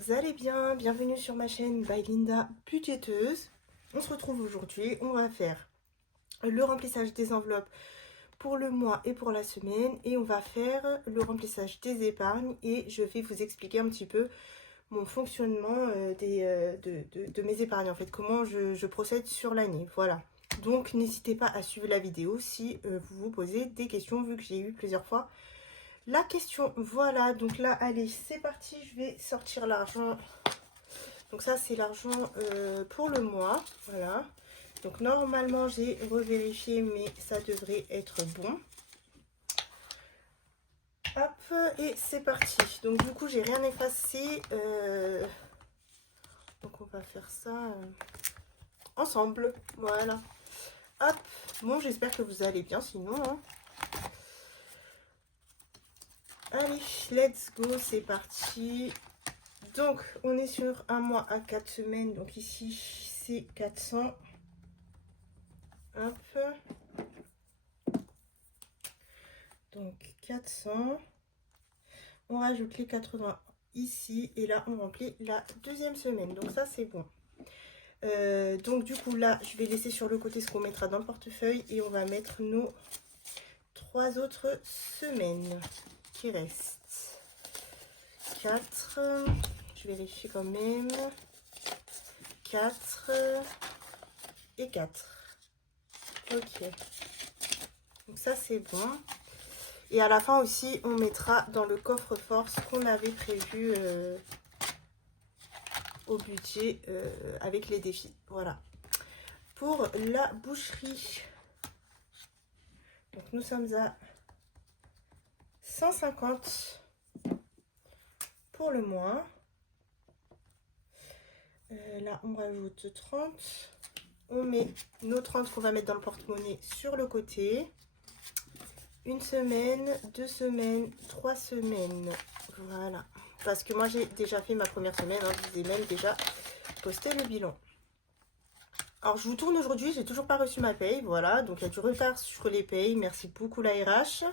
vous allez bien? Bienvenue sur ma chaîne by Linda Budgéteuse. On se retrouve aujourd'hui, on va faire le remplissage des enveloppes pour le mois et pour la semaine et on va faire le remplissage des épargnes et je vais vous expliquer un petit peu mon fonctionnement de mes épargnes, en fait, comment je procède sur l'année, voilà. Donc n'hésitez pas à suivre la vidéo si vous vous posez des questions, vu que j'ai eu plusieurs fois la question. Voilà, donc là, allez, c'est parti, je vais sortir l'argent. Donc ça, c'est l'argent pour le mois, voilà. Donc normalement, j'ai revérifié, mais ça devrait être bon. Hop, et c'est parti. Donc du coup, j'ai rien effacé. Donc on va faire ça ensemble, voilà. Hop, bon, j'espère que vous allez bien, sinon, hein. Allez, let's go, c'est parti. Donc, on est sur un mois à 4 semaines. Donc ici, c'est 400. Hop. Donc, 400. On rajoute les 80 ici. Et là, on remplit la deuxième semaine. Donc ça, c'est bon. Donc, du coup, là, je vais laisser sur le côté ce qu'on mettra dans le portefeuille. Et on va mettre nos 3 autres semaines qui restent. 4. Je vérifie quand même. 4 et 4. Ok. Donc ça, c'est bon. Et à la fin aussi, on mettra dans le coffre-fort ce qu'on avait prévu au budget avec les défis. Voilà. Pour la boucherie, donc nous sommes à 150 pour le mois. Là, on rajoute 30. On met nos 30 qu'on va mettre dans le porte-monnaie sur le côté. Une semaine, 2 semaines, 3 semaines. Voilà. Parce que moi, j'ai déjà fait ma première semaine. Hein, je vous ai même déjà posté le bilan. Alors, je vous tourne aujourd'hui. J'ai toujours pas reçu ma paye. Voilà. Donc, il y a du retard sur les payes. Merci beaucoup, la RH.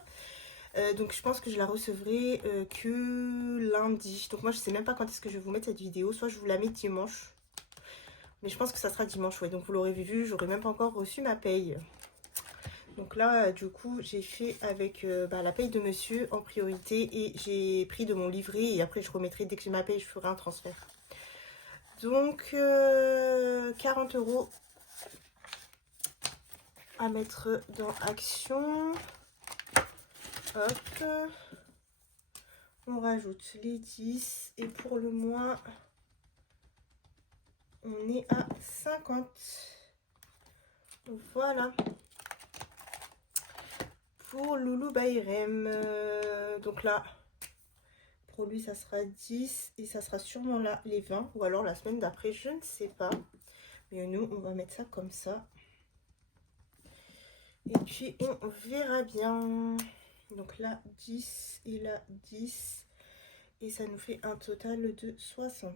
Donc, je pense que je la recevrai que lundi. Donc, moi, je sais même pas quand est-ce que je vais vous mettre cette vidéo. Soit je vous la mets dimanche. Mais je pense que ça sera dimanche. Ouais. Donc, vous l'aurez vu. J'aurai même pas encore reçu ma paye. Donc là, du coup, j'ai fait avec la paye de monsieur en priorité et j'ai pris de mon livret et après je remettrai, dès que j'ai ma paye, je ferai un transfert. Donc, 40 € à mettre dans Action. Hop. On rajoute les 10 et pour le mois, on est à 50. Voilà. Pour Loulou Bayrem, donc là, pour lui, ça sera 10 et ça sera sûrement là les 20 ou alors la semaine d'après, je ne sais pas. Mais nous, on va mettre ça comme ça. Et puis, on verra bien. Donc là, 10 et là, 10. Et ça nous fait un total de 60.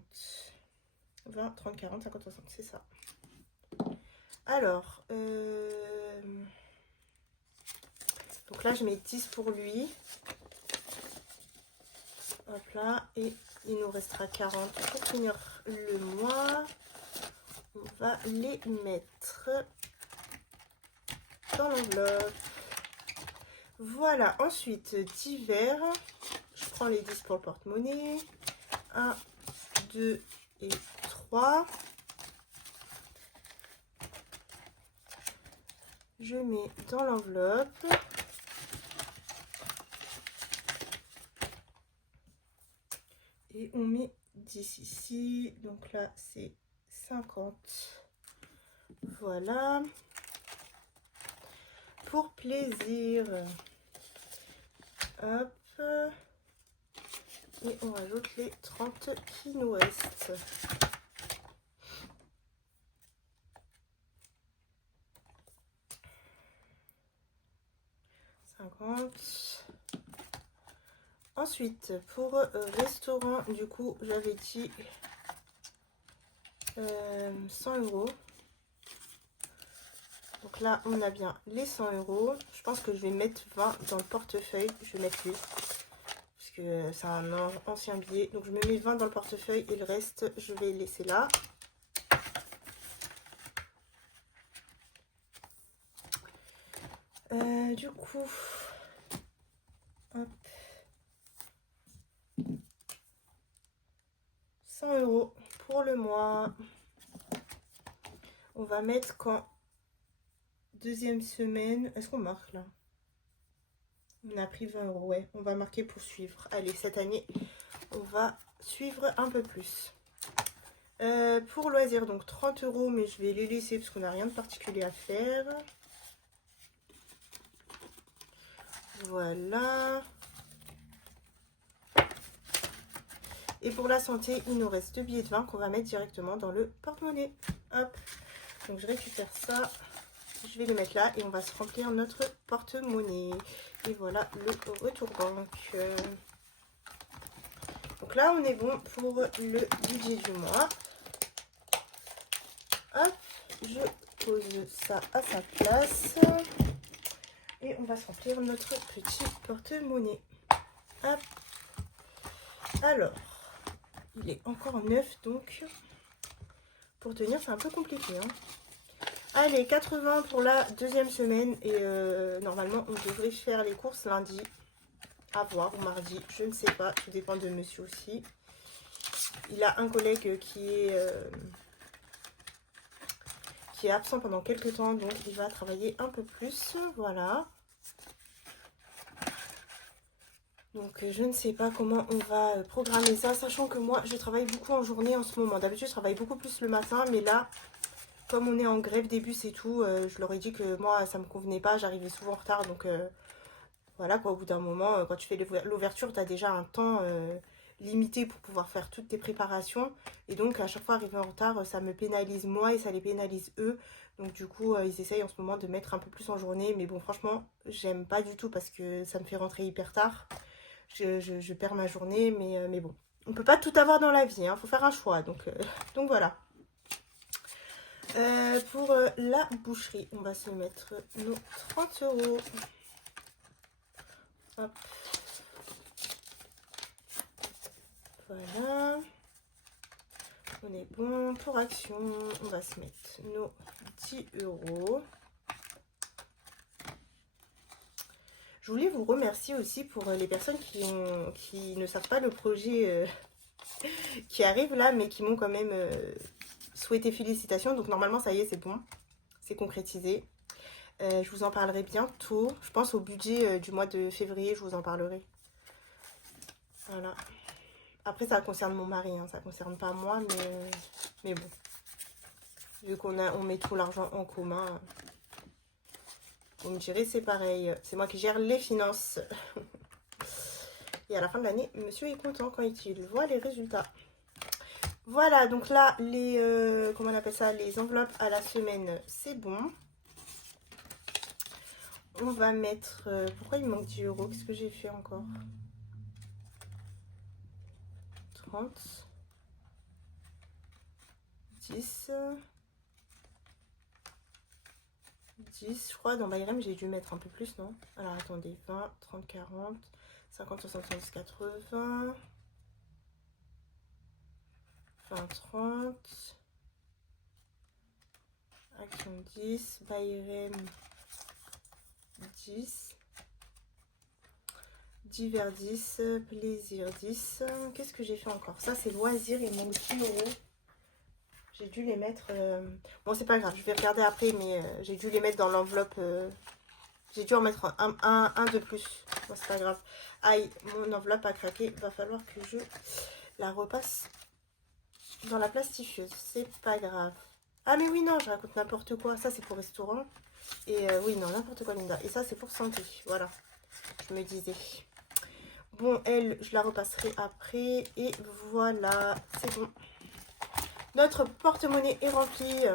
20, 30, 40, 50, 60, c'est ça. Alors, donc là, je mets 10 pour lui. Hop là, et il nous restera 40 pour finir le mois. On va les mettre dans l'enveloppe. Voilà, ensuite, divers. Je prends les 10 pour le porte-monnaie. 1, 2 et 3. Je mets dans l'enveloppe. Et on met 10 ici. Donc là, c'est 50. Voilà. Pour plaisir. Hop. Et on rajoute les 30 qui nous restent. Ensuite, pour restaurant, du coup, j'avais dit 100 €. Donc là, on a bien les 100 €. Je pense que je vais mettre 20 dans le portefeuille. Je vais mettre 8. Parce que c'est un ancien billet. Donc je me mets 20 dans le portefeuille et le reste, je vais le laisser là. Du coup, hop, 100 € pour le mois. On va mettre qu'en deuxième semaine. Est-ce qu'on marque là? On a pris 20 €, ouais. On va marquer pour suivre. Allez, cette année, on va suivre un peu plus. Pour loisirs, donc 30 €, mais je vais les laisser parce qu'on n'a rien de particulier à faire. Voilà. Et pour la santé, il nous reste 2 billets de 20 qu'on va mettre directement dans le porte-monnaie. Hop. Donc je récupère ça. Je vais les mettre là et on va se remplir notre porte-monnaie. Et voilà le retour banque. Donc là, on est bon pour le budget du mois. Hop, je pose ça à sa place. Et on va se remplir notre petit porte-monnaie. Hop. Alors, il est encore neuf, donc pour tenir, c'est un peu compliqué. Hein. Allez, 80 pour la deuxième semaine. Et normalement, on devrait faire les courses lundi. À voir, ou mardi, je ne sais pas. Tout dépend de monsieur aussi. Il a un collègue qui est absent pendant quelques temps. Donc, il va travailler un peu plus. Voilà. Donc, je ne sais pas comment on va programmer ça. Sachant que moi, je travaille beaucoup en journée en ce moment. D'habitude, je travaille beaucoup plus le matin. Mais là, comme on est en grève des bus et tout, je leur ai dit que moi, ça me convenait pas. J'arrivais souvent en retard. Donc, voilà quoi, au bout d'un moment, quand tu fais l'ouverture, tu as déjà un temps limité pour pouvoir faire toutes tes préparations. Et donc, à chaque fois, arriver en retard, ça me pénalise moi et ça les pénalise eux. Donc, du coup, ils essayent en ce moment de mettre un peu plus en journée. Mais bon, franchement, j'aime pas du tout parce que ça me fait rentrer hyper tard. Je perds ma journée, mais bon. On peut pas tout avoir dans la vie, hein, faut faire un choix. Donc voilà. Pour la boucherie, on va se mettre nos 30 €. Hop. Voilà. On est bon. Pour Action, on va se mettre nos 10 €. Je voulais vous remercier aussi pour les personnes qui ne savent pas le projet qui arrive là, mais qui m'ont quand même souhaité félicitations. Donc normalement, ça y est, c'est bon. C'est concrétisé. Je vous en parlerai bientôt. Je pense au budget du mois de février, je vous en parlerai. Voilà. Après, ça concerne mon mari, hein, ça concerne pas moi, mais bon. Vu on met tout l'argent en commun, vous me direz, c'est pareil. C'est moi qui gère les finances. Et à la fin de l'année, monsieur est content quand il voit les résultats. Voilà, donc là, comment on appelle ça, les enveloppes à la semaine, c'est bon. On va mettre... pourquoi il manque 10 €? Qu'est-ce que j'ai fait encore? 30. 10. 10. Je crois dans Bayrem, j'ai dû mettre un peu plus, non? Alors, attendez. 20, 30, 40, 50, 70, 80. 20, 30. Action 10. Bayrem 10. Divers 10, plaisir 10. Qu'est-ce que j'ai fait encore? Ça, c'est loisir, il manque 10 €. J'ai dû les mettre... Bon, c'est pas grave, je vais regarder après, mais j'ai dû les mettre dans l'enveloppe. J'ai dû en mettre un de plus. Bon, c'est pas grave. Aïe, mon enveloppe a craqué. Il va falloir que je la repasse dans la plastifieuse. C'est pas grave. Ah, mais oui, non, je raconte n'importe quoi. Ça, c'est pour restaurant. Et oui, non, n'importe quoi, Linda. Et ça, c'est pour santé. Voilà, je me disais... Bon, elle, je la repasserai après. Et voilà, c'est bon. Notre porte-monnaie est rempli.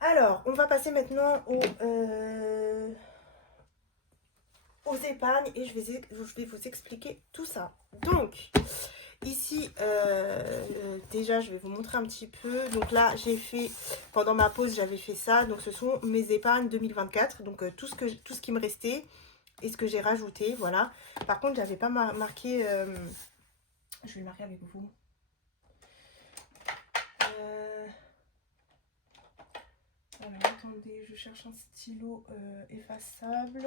Alors, on va passer maintenant aux épargnes. Et je vais vous expliquer tout ça. Donc, ici, déjà, je vais vous montrer un petit peu. Donc là, j'ai fait, pendant ma pause, j'avais fait ça. Donc, ce sont mes épargnes 2024. Donc, tout ce qui me restait. et ce que j'ai rajouté, voilà. Par contre, j'avais pas marqué... je vais le marquer avec vous. Alors, attendez, je cherche un stylo effaçable.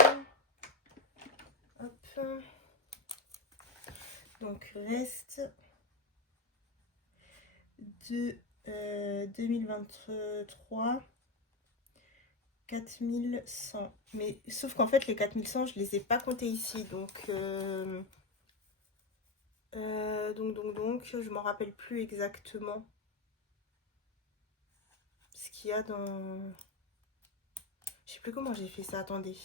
Hop. Donc, reste de 2023, 4100. Mais sauf qu'en fait, les 4100, je les ai pas comptés ici. Donc, je m'en rappelle plus exactement ce qu'il y a dans... Je sais plus comment j'ai fait ça, attendez.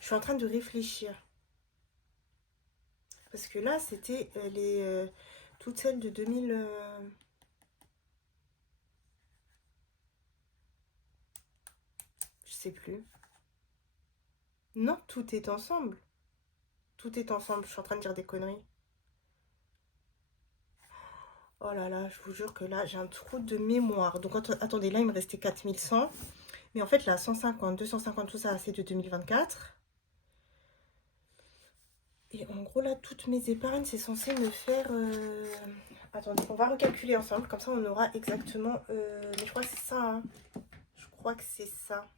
Je suis en train de réfléchir. Parce que là, c'était toutes celles de 2000... je sais plus. Non, tout est ensemble. Tout est ensemble. Je suis en train de dire des conneries. Oh là là, je vous jure que là, j'ai un trou de mémoire. Donc, attendez, là, il me restait 4100. Mais en fait, là, 150, 250, tout ça, c'est de 2024. Et en gros, là, toutes mes épargnes, c'est censé me faire... Attendez, on va recalculer ensemble. Comme ça, on aura exactement... Mais je crois que c'est ça, hein. Je crois que c'est ça.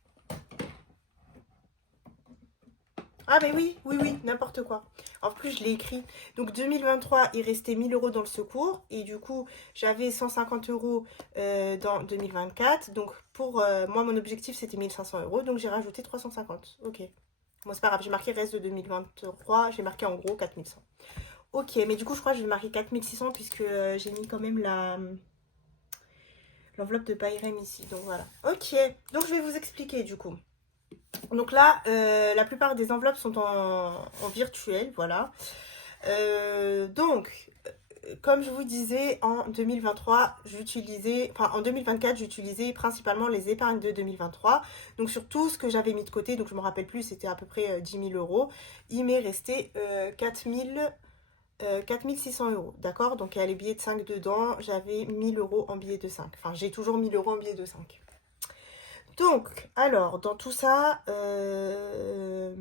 Ah, mais oui, n'importe quoi. En plus, je l'ai écrit. Donc, 2023, il restait 1000 € dans le secours. Et du coup, j'avais 150 € dans 2024. Donc, pour moi, mon objectif, c'était 1500 €. Donc, j'ai rajouté 350. Ok. Bon, c'est pas grave. J'ai marqué reste de 2023. J'ai marqué en gros 4100. Ok, mais du coup, je crois que je vais marquer 4600 puisque j'ai mis quand même l'enveloppe de Bayrem ici. Donc, voilà. Ok. Donc, je vais vous expliquer du coup. Donc là, la plupart des enveloppes sont en virtuel, voilà. Comme je vous disais, en 2023, en 2024, j'utilisais principalement les épargnes de 2023. Donc sur tout ce que j'avais mis de côté, donc je ne me rappelle plus, c'était à peu près 10 000 €. Il m'est resté 4600 €, d'accord? Donc il y a les billets de 5 dedans, j'avais 1000 € en billets de 5. Enfin, j'ai toujours 1000 € en billets de 5. Donc, alors, dans tout ça, je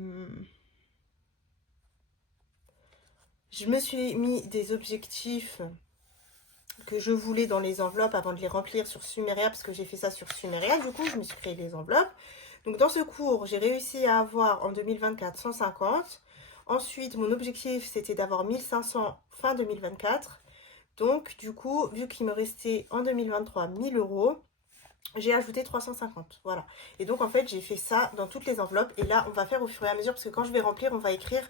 me suis mis des objectifs que je voulais dans les enveloppes avant de les remplir sur Sumeria, parce que j'ai fait ça sur Sumeria. Du coup, je me suis créé les enveloppes. Donc, dans ce cours, j'ai réussi à avoir en 2024 150. Ensuite, mon objectif, c'était d'avoir 1500 fin 2024. Donc, du coup, vu qu'il me restait en 2023 1000 €, j'ai ajouté 350, voilà. Et donc en fait j'ai fait ça dans toutes les enveloppes. Et là on va faire au fur et à mesure, parce que quand je vais remplir, on va écrire,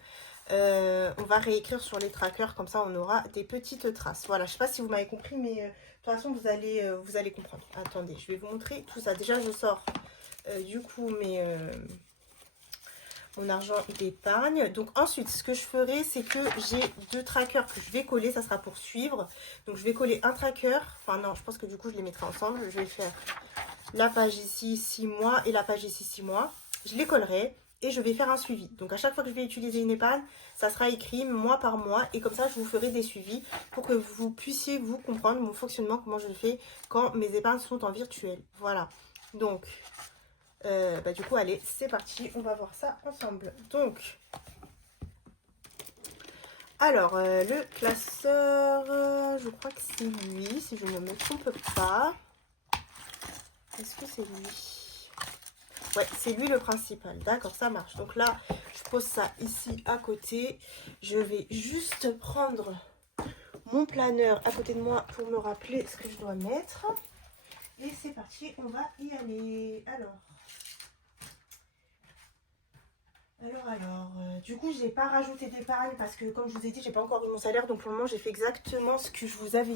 on va réécrire sur les trackers, comme ça on aura des petites traces. Voilà, je sais pas si vous m'avez compris, mais de toute façon vous allez comprendre. Attendez, je vais vous montrer tout ça. Déjà je sors du coup mon argent d'épargne. Donc ensuite, ce que je ferai, c'est que j'ai 2 trackers que je vais coller. Ça sera pour suivre. Donc je vais coller un tracker. Enfin non, je pense que du coup, je les mettrai ensemble. Je vais faire la page ici 6 mois et la page ici 6 mois. Je les collerai et je vais faire un suivi. Donc à chaque fois que je vais utiliser une épargne, ça sera écrit mois par mois. Et comme ça, je vous ferai des suivis pour que vous puissiez vous comprendre mon fonctionnement, comment je le fais quand mes épargnes sont en virtuel. Voilà. Donc... du coup, allez, c'est parti, on va voir ça ensemble. Donc, alors, le classeur, je crois que c'est lui, si je ne me trompe pas. Est-ce que c'est lui? Ouais, c'est lui le principal. D'accord, ça marche. Donc là, je pose ça ici à côté. Je vais juste prendre mon planeur à côté de moi pour me rappeler ce que je dois mettre. Et c'est parti, on va y aller. Alors, du coup, j'ai pas rajouté d'épargne parce que, comme je vous ai dit, j'ai pas encore eu mon salaire. Donc, pour le moment, j'ai fait exactement ce que je vous avais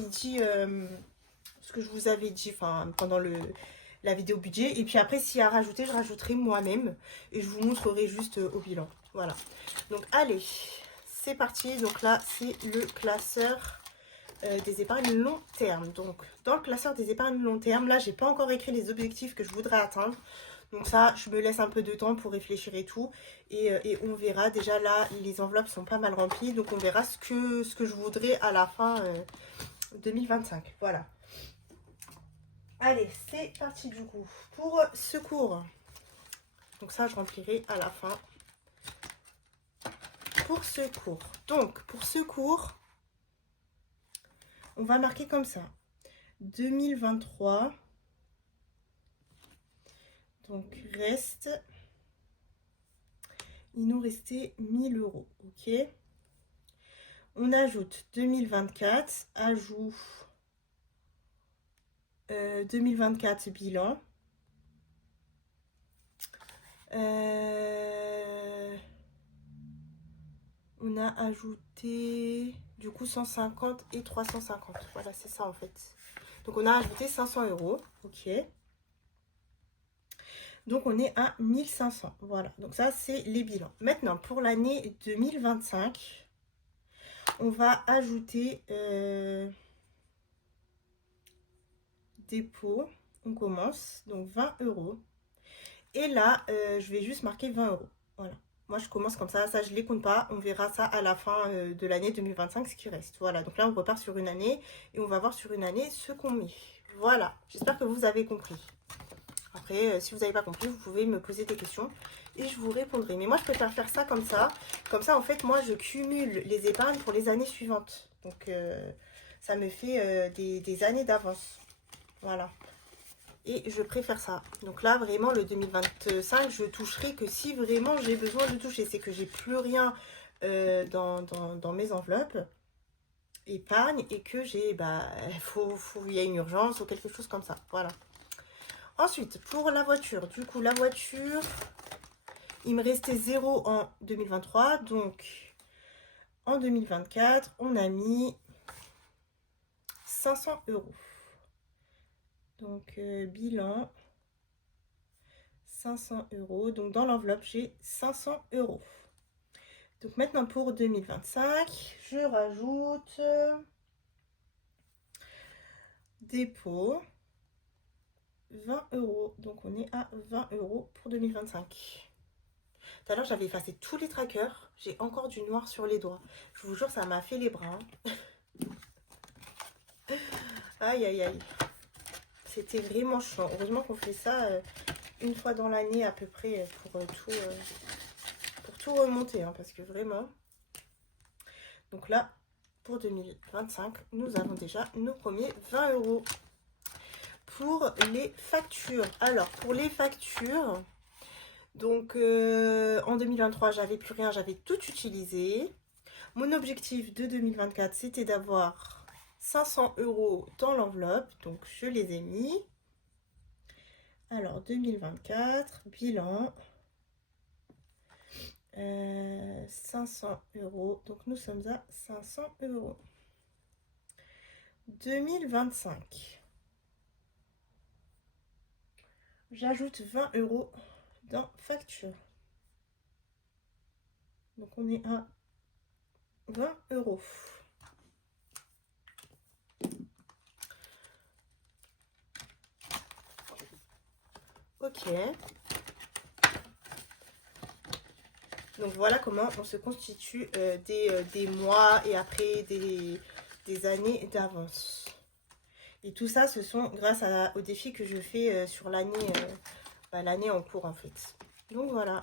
dit, enfin, pendant la vidéo budget. Et puis après, s'il y a à rajouter, je rajouterai moi-même et je vous montrerai juste au bilan. Voilà. Donc, allez, c'est parti. Donc là, c'est le classeur des épargnes long terme. Donc, dans le classeur des épargnes long terme, là, j'ai pas encore écrit les objectifs que je voudrais atteindre. Donc ça, je me laisse un peu de temps pour réfléchir et tout. Et on verra. Déjà là, les enveloppes sont pas mal remplies. Donc on verra ce que je voudrais à la fin 2025. Voilà. Allez, c'est parti du coup. Pour ce cours. Donc ça, je remplirai à la fin. pour ce cours. Donc, pour ce cours, on va marquer comme ça. 2023. Donc, reste. Il nous restait 1000 €. Ok. On ajoute 2024. Ajout 2024 bilan. On a ajouté du coup 150 et 350. Voilà, c'est ça en fait. Donc on a ajouté 500 €. Ok. Donc on est à 1500. Voilà. Donc ça, c'est les bilans. Maintenant, pour l'année 2025, on va ajouter dépôt. On commence. Donc 20 €. Et là, je vais juste marquer 20 €. Voilà. Moi, je commence comme ça. Ça, je ne les compte pas. On verra ça à la fin de l'année 2025, ce qui reste. Voilà. Donc là, on repart sur une année. Et on va voir sur une année ce qu'on met. Voilà. J'espère que vous avez compris. Après, si vous n'avez pas compris, vous pouvez me poser des questions. Et je vous répondrai. Mais moi, je préfère faire ça comme ça. Comme ça, en fait, moi, je cumule les épargnes pour les années suivantes. Donc, ça me fait des années d'avance. Voilà. Et je préfère ça. Donc là, vraiment, le 2025, je toucherai que si vraiment j'ai besoin de toucher. C'est que j'ai plus rien dans mes enveloppes épargne et que j'ai, il y a une urgence ou quelque chose comme ça. Voilà. Ensuite, pour la voiture. Du coup, la voiture, il me restait 0 en 2023. Donc, en 2024, on a mis 500 €. Donc, bilan, 500 €. Donc, dans l'enveloppe, j'ai 500 €. Donc, maintenant, pour 2025, je rajoute dépôt, 20 €. Donc, on est à 20 € pour 2025. Tout à l'heure, j'avais effacé tous les trackers. J'ai encore du noir sur les doigts. Je vous jure, ça m'a fait les bras. Aïe, aïe, aïe. C'était vraiment chiant. Heureusement qu'on fait ça une fois dans l'année à peu près pour tout remonter. Hein, parce que vraiment... Donc là, pour 2025, nous avons déjà nos premiers 20 €. Pour les factures. Alors, pour les factures... Donc, en 2023, j'avais plus rien, j'avais tout utilisé. Mon objectif de 2024, c'était d'avoir 500 € dans l'enveloppe. Donc, je les ai mis. Alors, 2024, bilan. 500 €. Donc, nous sommes à 500 €. 2025. J'ajoute 20 € dans facture. Donc, on est à 20 €. Ok. Donc, voilà comment on se constitue des mois et après des années d'avance. Et tout ça, ce sont grâce aux défis que je fais sur l'année en cours, en fait. Donc, voilà.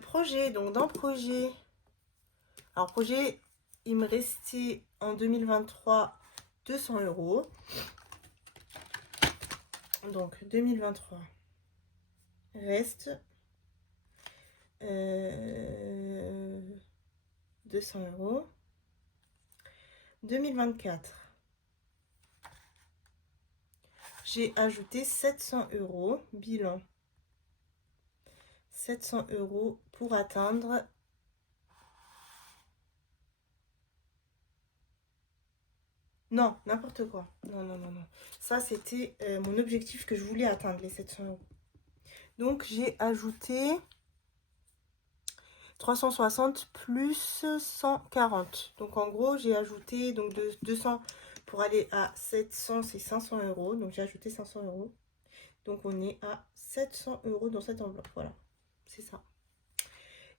Projet. Donc, dans projet... Alors, projet, il me restait en 2023 200 €. Donc, 2023 reste 200 €. 2024, j'ai ajouté 700 €. Bilan, 700 € pour atteindre... Non, n'importe quoi. Non, non, non, non. Ça, c'était mon objectif que je voulais atteindre, les 700 €. Donc, j'ai ajouté 360 plus 140. Donc, en gros, j'ai ajouté donc de 200 pour aller à 700, c'est 500 €. Donc, j'ai ajouté 500 €. Donc, on est à 700 € dans cette enveloppe. Voilà, c'est ça.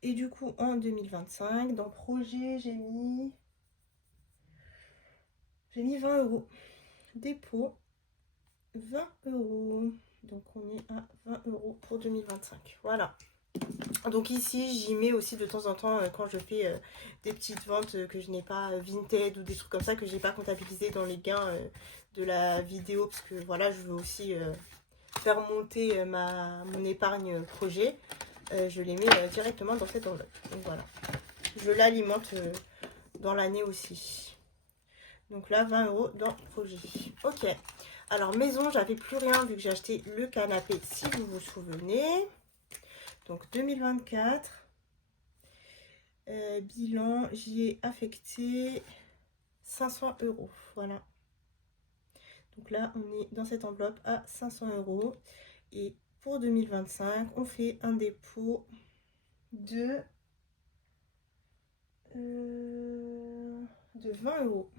Et du coup, en 2025, dans projet, j'ai mis 20 €. Dépôt, 20 €. Donc, on est à 20 € pour 2025. Voilà. Donc ici, j'y mets aussi de temps en temps quand je fais des petites ventes que je n'ai pas Vinted ou des trucs comme ça que j'ai pas comptabilisé dans les gains de la vidéo. Parce que voilà, je veux aussi faire monter mon épargne projet. Je les mets directement dans cette enveloppe. Donc voilà, je l'alimente dans l'année aussi. Donc là, 20 € dans projet. Ok. Alors maison, j'avais plus rien vu que j'ai acheté le canapé, si vous vous souvenez. Donc 2024. Bilan, j'y ai affecté 500 €. Voilà. Donc là, on est dans cette enveloppe à 500 €. Et pour 2025, on fait un dépôt de 20 €.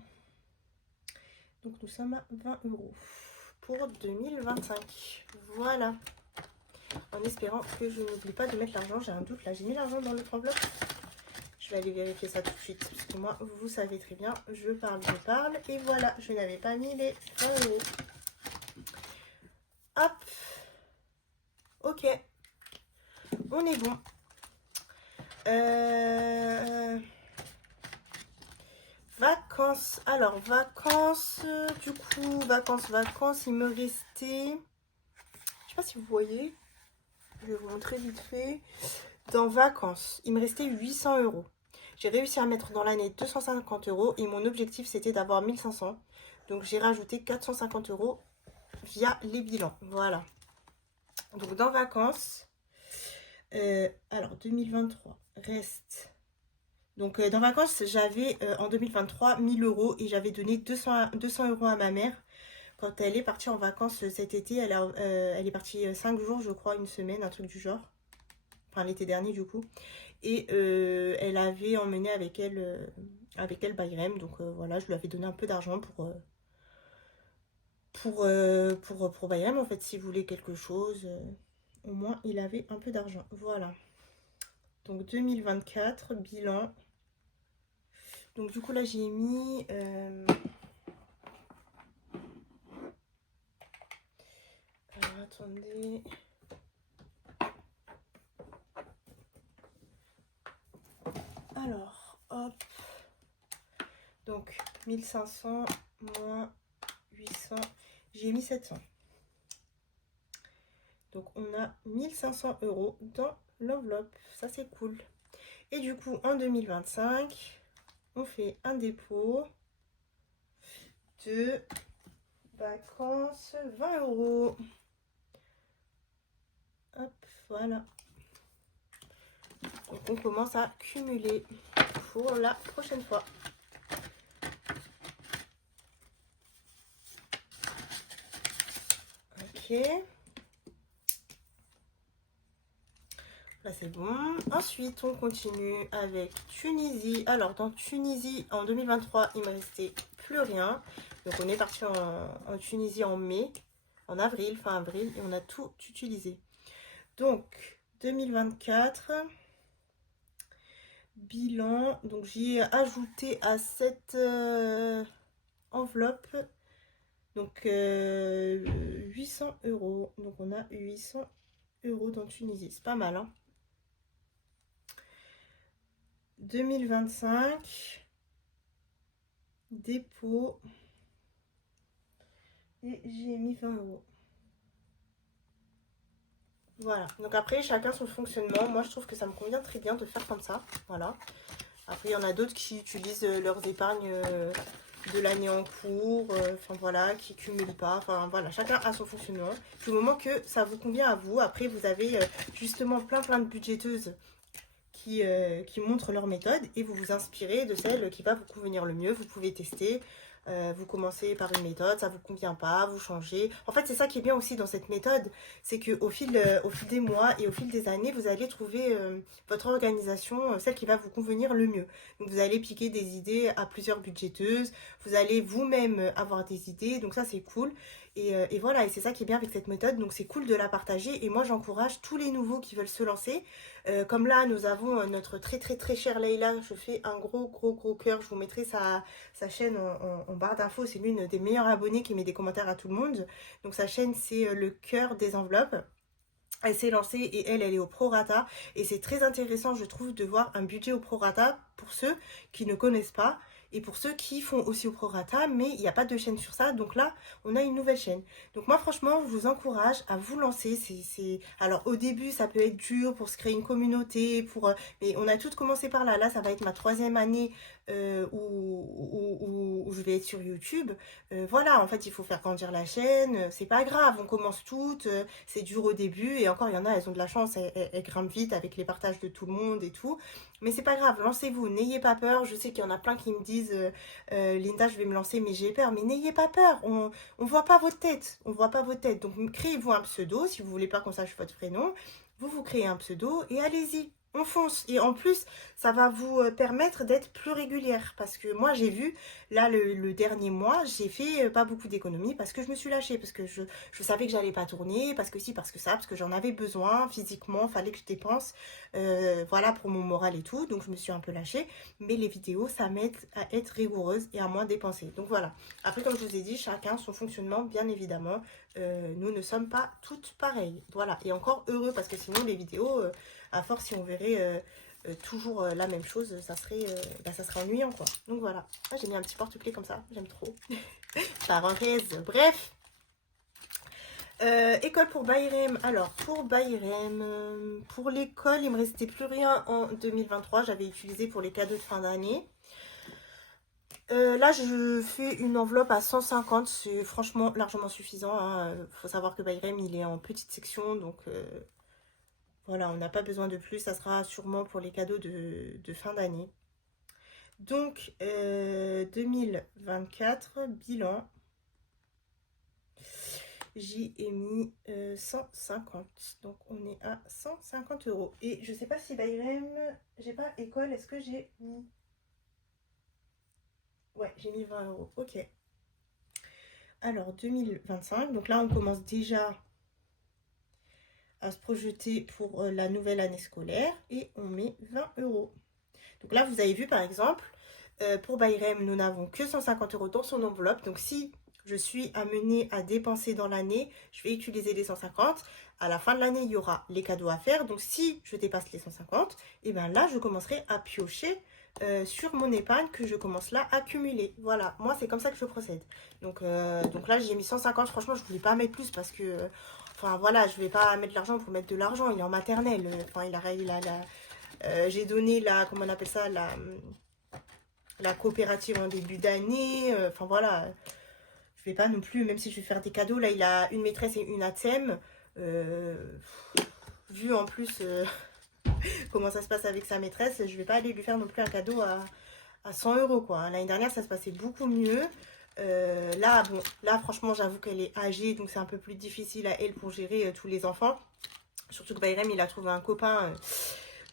Donc nous sommes à 20 € pour 2025. Voilà. En espérant que je n'oublie pas de mettre l'argent. J'ai un doute là. J'ai mis l'argent dans l'autre enveloppe. Je vais aller vérifier ça tout de suite. Parce que moi, vous savez très bien, je parle. Et voilà, je n'avais pas mis les 20 €. Hop. Ok. On est bon. Vacances. Alors, vacances. Du coup, vacances. Il me restait... Je sais pas si vous voyez. Je vais vous montrer vite fait. Dans vacances, il me restait 800 €. J'ai réussi à mettre dans l'année 250 € et mon objectif c'était d'avoir 1500. Donc j'ai rajouté 450 € via les bilans. Voilà. Donc dans vacances, alors 2023 reste. Donc dans vacances, j'avais en 2023 1000 € et j'avais donné 200 € à ma mère. Quand elle est partie en vacances cet été, elle est partie 5 jours, je crois, une semaine, un truc du genre. Enfin, l'été dernier, du coup. Et elle avait emmené avec elle Bayrem. Donc voilà, je lui avais donné un peu d'argent pour Bayrem. En fait, s'il voulait quelque chose, au moins, il avait un peu d'argent. Voilà. Donc 2024, bilan. Donc du coup, là, j'ai mis... Alors, attendez... Alors, hop. Donc, 1500 moins 800. J'ai mis 700. Donc, on a 1500 € dans l'enveloppe. Ça, c'est cool. Et du coup, en 2025, on fait un dépôt de vacances 20 €. Hop, voilà. Donc, on commence à cumuler pour la prochaine fois. Ok. Là, c'est bon. Ensuite, on continue avec Tunisie. Alors, dans Tunisie, en 2023, il me restait plus rien. Donc, on est parti en Tunisie en mai, en avril, fin avril, et on a tout utilisé. Donc, 2024, bilan. Donc, j'y ai ajouté à cette enveloppe, donc 800 €. Donc, on a 800 € dans Tunisie. C'est pas mal, hein. 2025, dépôt, et j'ai mis 20 €. Voilà, donc après chacun son fonctionnement. Moi je trouve que ça me convient très bien de faire comme ça. Voilà. Après il y en a d'autres qui utilisent leurs épargnes de l'année en cours, enfin voilà, qui cumulent pas. Enfin voilà, chacun a son fonctionnement. Du moment que ça vous convient à vous. Après vous avez justement plein de budgéteuses qui montrent leur méthode et vous vous inspirez de celle qui va vous convenir le mieux. Vous pouvez tester, vous commencez par une méthode, ça vous convient pas, vous changez. En fait, c'est ça qui est bien aussi dans cette méthode, c'est qu'au fil des mois et au fil des années, vous allez trouver votre organisation, celle qui va vous convenir le mieux. Donc, vous allez piquer des idées à plusieurs budgéteuses, vous allez vous-même avoir des idées, donc ça, c'est cool. Et voilà, et c'est ça qui est bien avec cette méthode, donc c'est cool de la partager. Et moi, j'encourage tous les nouveaux qui veulent se lancer. Comme là, nous avons notre très chère Leïla. Je fais un gros cœur. Je vous mettrai sa chaîne en barre d'infos. C'est l'une des meilleures abonnées qui met des commentaires à tout le monde. Donc sa chaîne, c'est le cœur des enveloppes. Elle s'est lancée et elle est au prorata. Et c'est très intéressant, je trouve, de voir un budget au prorata pour ceux qui ne connaissent pas et pour ceux qui font aussi au prorata, mais il n'y a pas de chaîne sur ça. Donc là, on a une nouvelle chaîne. Donc moi, franchement, je vous encourage à vous lancer. Alors au début, ça peut être dur pour se créer une communauté, mais on a toutes commencé par là. Là, ça va être ma 3e année où je vais être sur YouTube. Voilà, en fait, il faut faire grandir la chaîne. C'est pas grave, on commence toutes. C'est dur au début et encore il y en a, elles ont de la chance, elles grimpent vite avec les partages de tout le monde et tout, mais c'est pas grave, lancez-vous, n'ayez pas peur. Je sais qu'il y en a plein qui me disent Linda, je vais me lancer mais j'ai peur, mais n'ayez pas peur, on voit pas votre tête, on voit pas votre tête, donc créez-vous un pseudo si vous voulez pas qu'on sache votre prénom, vous créez un pseudo et allez-y, on fonce. Et en plus, ça va vous permettre d'être plus régulière. Parce que moi, j'ai vu, là, le dernier mois, j'ai fait pas beaucoup d'économies parce que je me suis lâchée. Parce que je savais que j'allais pas tourner. Parce que si, parce que ça. Parce que j'en avais besoin physiquement. Fallait que je dépense. Voilà, pour mon moral et tout. Donc, je me suis un peu lâchée. Mais les vidéos, ça m'aide à être rigoureuse et à moins dépenser. Donc, voilà. Après, comme je vous ai dit, chacun son fonctionnement, bien évidemment. Nous ne sommes pas toutes pareilles. Voilà. Et encore heureux parce que sinon, les vidéos... à force, si on verrait toujours la même chose, ça serait ennuyant, quoi. Donc voilà. Ah, j'ai mis un petit porte-clés comme ça, j'aime trop. Parenthèse, bref. École pour Bayrem. Alors, pour Bayrem, pour l'école, il me restait plus rien en 2023. J'avais utilisé pour les cadeaux de fin d'année. Là, je fais une enveloppe à 150. C'est franchement largement suffisant. Hein. Faut savoir que Bayrem, il est en petite section, donc... voilà, on n'a pas besoin de plus, ça sera sûrement pour les cadeaux de fin d'année. Donc, 2024, bilan, j'y ai mis 150. Donc, on est à 150 €. Et je sais pas si Bayrem, j'ai pas école, est-ce que j'ai mis... Ouais, j'ai mis 20 €, ok. Alors, 2025, donc là, on commence déjà à se projeter pour la nouvelle année scolaire et on met 20 €. Donc là, vous avez vu par exemple, pour Bayrem, nous n'avons que 150 € dans son enveloppe. Donc si je suis amenée à dépenser dans l'année, je vais utiliser les 150. À la fin de l'année, il y aura les cadeaux à faire. Donc si je dépasse les 150, et bien là, je commencerai à piocher sur mon épargne que je commence là à cumuler. Voilà, moi c'est comme ça que je procède. Donc là, j'ai mis 150. Franchement, je ne voulais pas mettre plus parce que... enfin voilà, je ne vais pas mettre de l'argent pour mettre de l'argent. Il est en maternelle. Enfin, j'ai donné comment on appelle ça, la coopérative en début d'année. Enfin voilà, je vais pas non plus, même si je vais faire des cadeaux. Là, il a une maîtresse et une ATSEM. Vu en plus comment ça se passe avec sa maîtresse, je vais pas aller lui faire non plus un cadeau à 100 € quoi. L'année dernière, ça se passait beaucoup mieux. Là, bon, là, franchement, j'avoue qu'elle est âgée, donc c'est un peu plus difficile à elle pour gérer tous les enfants. Surtout que Bayrem, il a trouvé un copain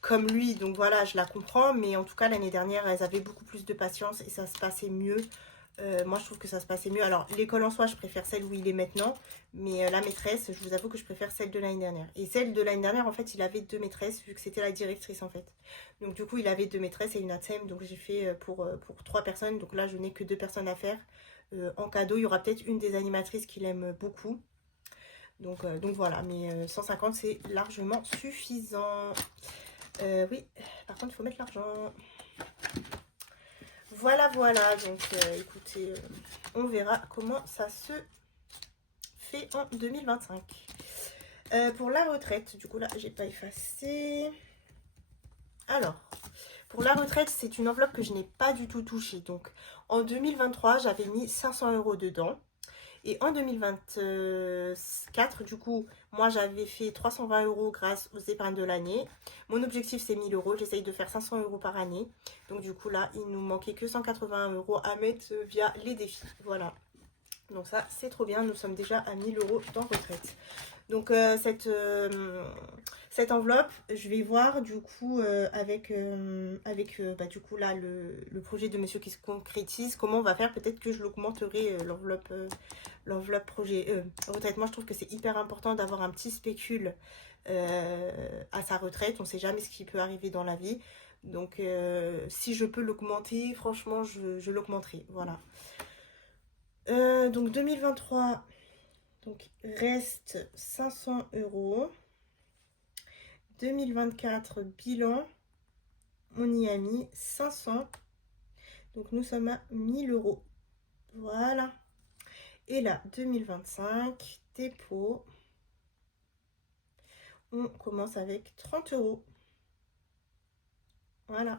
comme lui, donc voilà, je la comprends. Mais en tout cas, l'année dernière, elles avaient beaucoup plus de patience et ça se passait mieux. Moi, je trouve que ça se passait mieux. Alors, l'école en soi, je préfère celle où il est maintenant. Mais la maîtresse, je vous avoue que je préfère celle de l'année dernière. Et celle de l'année dernière, en fait, il avait 2 maîtresses, vu que c'était la directrice, en fait. Donc, du coup, il avait 2 maîtresses et une ATSEM. Donc, j'ai fait pour 3 personnes. Donc là, je n'ai que 2 personnes à faire. En cadeau, il y aura peut-être une des animatrices qui l'aime beaucoup. Donc voilà, mais 150, c'est largement suffisant. Oui, par contre, il faut mettre l'argent. Voilà, voilà. Donc, écoutez, on verra comment ça se fait en 2025. Pour la retraite, du coup, là, j'ai pas effacé. Alors, pour la retraite, c'est une enveloppe que je n'ai pas du tout touchée. Donc, en 2023, j'avais mis 500 € dedans. Et en 2024, du coup, moi j'avais fait 320 € grâce aux épargnes de l'année. Mon objectif c'est 1000 €. J'essaye de faire 500 € par année. Donc du coup là, il nous manquait que 180 € à mettre via les défis. Voilà. Donc ça, c'est trop bien. Nous sommes déjà à 1000 € dans retraite. Donc cette enveloppe, je vais voir du coup avec du coup là le projet de monsieur qui se concrétise, comment on va faire. Peut-être que je l'augmenterai l'enveloppe projet retraite. Moi je trouve que c'est hyper important d'avoir un petit spécule à sa retraite. On ne sait jamais ce qui peut arriver dans la vie. Donc si je peux l'augmenter, franchement je l'augmenterai. Voilà. Donc 2023, donc reste 500 €. 2024 bilan, on y a mis 500. Donc nous sommes à 1000 euros. Voilà. Et là, 2025, dépôt. On commence avec 30 euros. Voilà.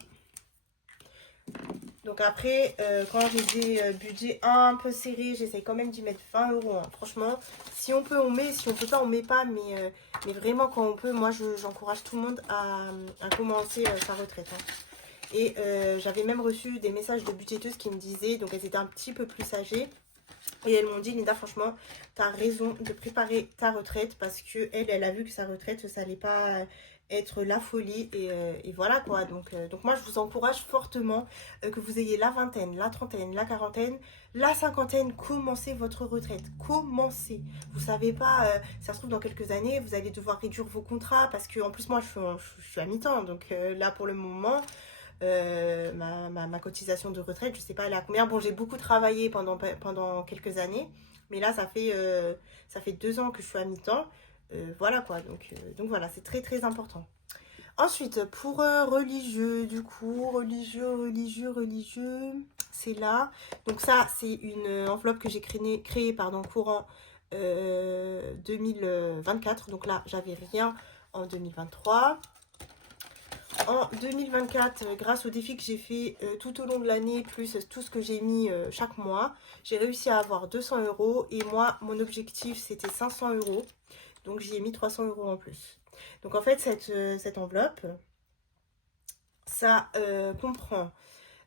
Donc après, quand j'ai des budgets un peu serrés, j'essaye quand même d'y mettre 20 euros. Hein. Franchement, si on peut, on met. Si on peut pas, on met pas. Mais vraiment, quand on peut, moi, j'encourage tout le monde à commencer sa retraite. Hein. Et j'avais même reçu des messages de budgéteuses qui me disaient, donc elles étaient un petit peu plus âgées. Et elles m'ont dit, Linda, franchement, tu as raison de préparer ta retraite parce que elle a vu que sa retraite, ça n'allait pas être la folie. Et voilà quoi. Donc moi, je vous encourage fortement que vous ayez la vingtaine, la trentaine, la quarantaine, la cinquantaine. Commencez votre retraite. Commencez. Vous savez pas, ça se trouve dans quelques années, vous allez devoir réduire vos contrats parce que en plus, moi, je suis à mi-temps. Donc là, pour le moment... ma cotisation de retraite, je sais pas elle est à combien. Bon, j'ai beaucoup travaillé pendant quelques années, mais là ça fait 2 ans que je suis à mi-temps. Voilà quoi, donc voilà, c'est très très important. Ensuite, pour religieux, du coup, religieux, c'est là. Donc ça, c'est une enveloppe que j'ai créée pardon, courant 2024. Donc là, j'avais rien en 2023. En 2024, grâce aux défis que j'ai fait tout au long de l'année, plus tout ce que j'ai mis chaque mois, j'ai réussi à avoir 200 euros. Et moi, mon objectif, c'était 500 euros. Donc, j'y ai mis 300 euros en plus. Donc, en fait, cette enveloppe, ça comprend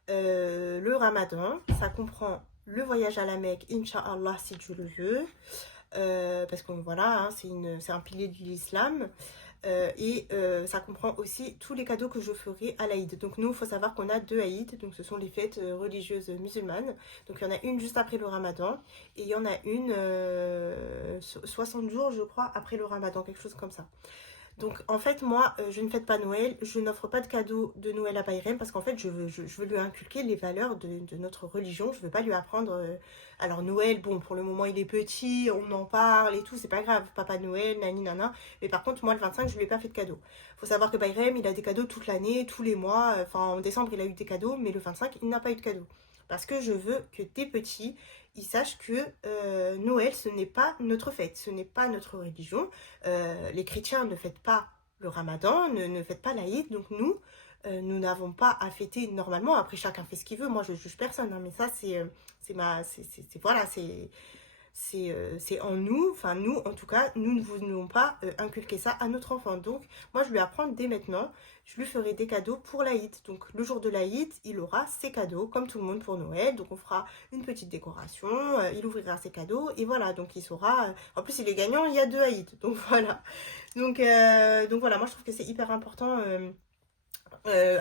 le ramadan, ça comprend le voyage à la Mecque, Inch'Allah, si tu le veux. Parce que voilà, hein, c'est un pilier de l'islam. Ça comprend aussi tous les cadeaux que je ferai à l'Aïd. Donc nous, il faut savoir qu'on a 2 Aïd, donc ce sont les fêtes religieuses musulmanes. Donc il y en a une juste après le Ramadan et il y en a une 60 jours, je crois, après le Ramadan, quelque chose comme ça. Donc en fait moi je ne fête pas Noël, je n'offre pas de cadeau de Noël à Bayrem parce qu'en fait je veux lui inculquer les valeurs de notre religion, je veux pas lui apprendre alors Noël, bon pour le moment il est petit, on en parle et tout, c'est pas grave, papa Noël, nani nana, mais par contre moi le 25 je lui ai pas fait de cadeau. Faut savoir que Bayrem il a des cadeaux toute l'année, tous les mois, enfin en décembre il a eu des cadeaux mais le 25 il n'a pas eu de cadeau. Parce que je veux que dès petit, ils sachent que Noël, ce n'est pas notre fête, ce n'est pas notre religion. Les chrétiens ne fêtent pas le ramadan, ne fêtent pas l'Aïd, donc nous n'avons pas à fêter normalement. Après, chacun fait ce qu'il veut, moi je juge personne, hein, mais ça voilà, c'est en nous, enfin nous en tout cas, nous ne voulons pas inculquer ça à notre enfant. Donc moi je lui apprends dès maintenant, je lui ferai des cadeaux pour l'Aïd. Donc le jour de l'Aïd, il aura ses cadeaux comme tout le monde pour Noël. Donc on fera une petite décoration, il ouvrira ses cadeaux et voilà, donc il saura. En plus il est gagnant, il y a 2 Aïd. Donc voilà. Donc voilà, moi je trouve que c'est hyper important.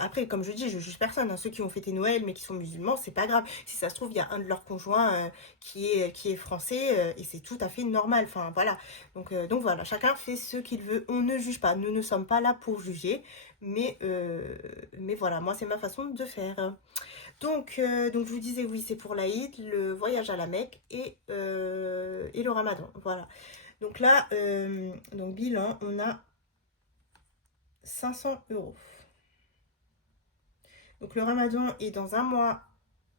Après, comme je dis, je juge personne. Hein. Ceux qui ont fêté Noël mais qui sont musulmans, c'est pas grave. Si ça se trouve, il y a un de leurs conjoints qui est français et c'est tout à fait normal. Enfin, voilà. Donc voilà, chacun fait ce qu'il veut. On ne juge pas. Nous ne sommes pas là pour juger. Mais voilà, moi, c'est ma façon de faire. Donc je vous disais, oui, c'est pour l'Aïd, le voyage à la Mecque et le Ramadan. Voilà. Donc là, donc bilan, on a 500 euros. Donc le ramadan est dans 1 mois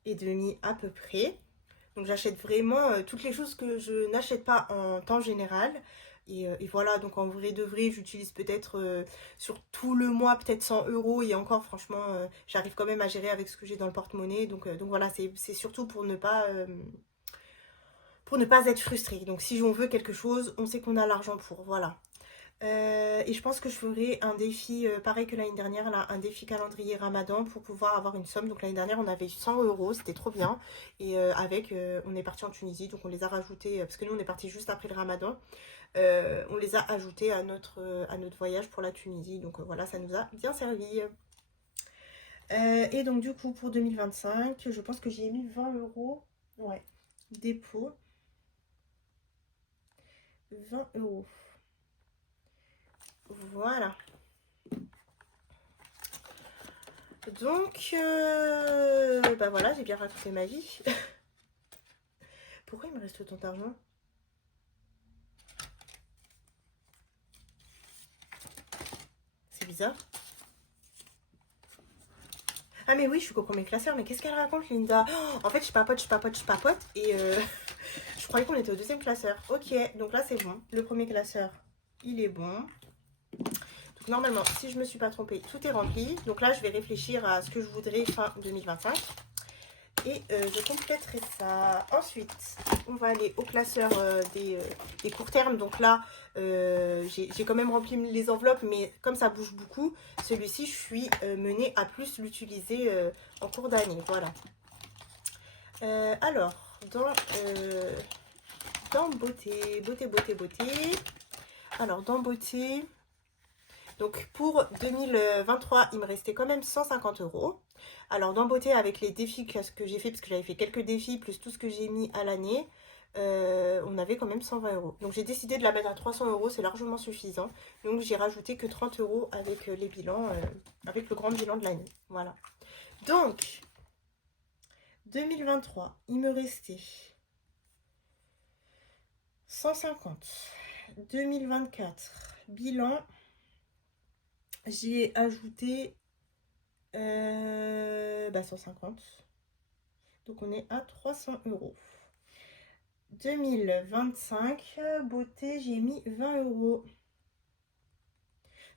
et demi à peu près. Donc j'achète vraiment toutes les choses que je n'achète pas en temps général. Et voilà, donc en vrai de vrai, j'utilise peut-être sur tout le mois, peut-être 100 euros. Et encore, franchement, j'arrive quand même à gérer avec ce que j'ai dans le porte-monnaie. Donc voilà, c'est surtout pour ne pas être frustré. Donc si on veut quelque chose, on sait qu'on a l'argent pour. Voilà. Et je pense que je ferai un défi pareil que l'année dernière, là, un défi calendrier ramadan pour pouvoir avoir une somme. Donc l'année dernière on avait 100 euros, c'était trop bien. Et on est parti en Tunisie, donc on les a rajoutés, parce que nous on est parti juste après le ramadan. On les a ajoutés à notre voyage pour la Tunisie. Donc voilà, ça nous a bien servi. Et donc du coup pour 2025, je pense que j'ai mis 20 euros. Ouais, dépôt. 20 euros. Voilà. Donc, bah voilà, j'ai bien raconté ma vie. Pourquoi il me reste autant d'argent? bizarre. Ah mais oui, je suis qu'au premier classeur. Mais qu'est-ce qu'elle raconte, Linda? Oh, en fait, je papote. Et je croyais qu'on était au deuxième classeur. Ok, donc là, c'est bon. Le premier classeur, il est bon. Donc normalement, si je me suis pas trompée, tout est rempli. Donc là, je vais réfléchir à ce que je voudrais fin 2025. Et je compléterai ça. Ensuite, on va aller au classeur des courts termes. Donc là, j'ai quand même rempli les enveloppes, mais comme ça bouge beaucoup, celui-ci, je suis menée à plus l'utiliser en cours d'année. Voilà. Alors, dans beauté. Alors, dans beauté, donc pour 2023, il me restait quand même 150 €. Alors dans beauté, avec les défis que j'ai fait, parce que j'avais fait quelques défis, plus tout ce que j'ai mis à l'année, on avait quand même 120 €. Donc j'ai décidé de la mettre à 300 €, c'est largement suffisant. Donc j'ai rajouté que 30 € avec les bilans, avec le grand bilan de l'année. Voilà. Donc, 2023, il me restait 150. 2024, bilan, j'y ai ajouté 150. Donc on est à 300 €. 2025, beauté, j'ai mis 20 €.